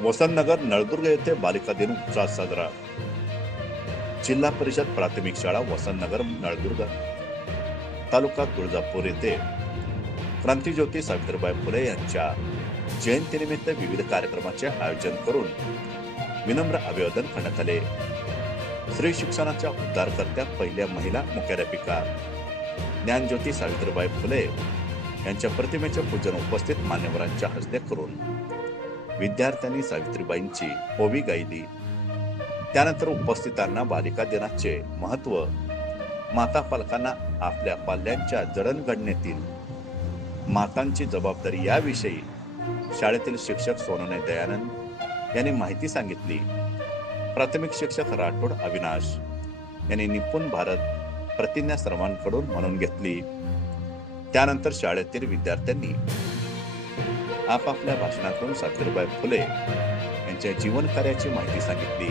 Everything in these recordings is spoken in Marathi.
वसंतनगर नळदुर्ग येथे बालिका दिन उत्साहात साजरा. जिल्हा परिषद प्राथमिक शाळा वसंतनगर नळदुर्ग तालुका तुळजापूर येथे क्रांतीज्योती सावित्रीबाई फुले यांच्या जयंतीनिमित्त विविध कार्यक्रमाचे आयोजन करून विनम्र अभिवादन करण्यात आले. स्त्री शिक्षणाच्या उद्धारकर्त्या पहिल्या महिला मुख्याध्यापिका ज्ञानज्योती सावित्रीबाई फुले यांच्या प्रतिमेचे पूजन उपस्थित मान्यवरांच्या हस्ते करून विद्यार्थ्यांनी सावित्रीबाईंची ओवी गायली. त्यानंतर उपस्थितांना बालिका दिनाचे महत्व, माता पालकांना आपल्या पाल्यांच्या जडणघडणीतील मातांची जबाबदारी याविषयी शाळेतील शिक्षक सोनोने दयानंद यांनी माहिती सांगितली. प्राथमिक शिक्षक राठोड अविनाश यांनी निपुण भारत प्रतिज्ञा सर्वांकडून म्हणून घेतली. त्यानंतर शाळेतील विद्यार्थ्यांनी आपापल्या भाषणातून सावित्रीबाई फुले यांच्या जीवन कार्याची माहिती सांगितली.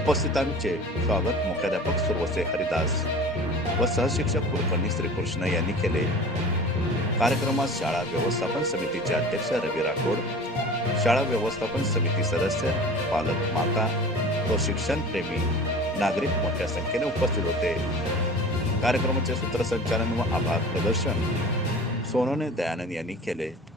उपस्थितांचे स्वागत मुख्याध्यापक सुरवसे हरिदास व सहशिक्षक कुलकर्णी श्रीकृष्ण यांनी केले. कार्यक्रमात शाळा व्यवस्थापन समितीचे अध्यक्ष रवी राठोड, शाळा व्यवस्थापन समिती सदस्य, पालक, माता व शिक्षण प्रेमी नागरिक मोठ्या संख्येने उपस्थित होते. कार्यक्रमाचे सूत्रसंचालन व आभार प्रदर्शन सोनोने दयानंद यांनी केले.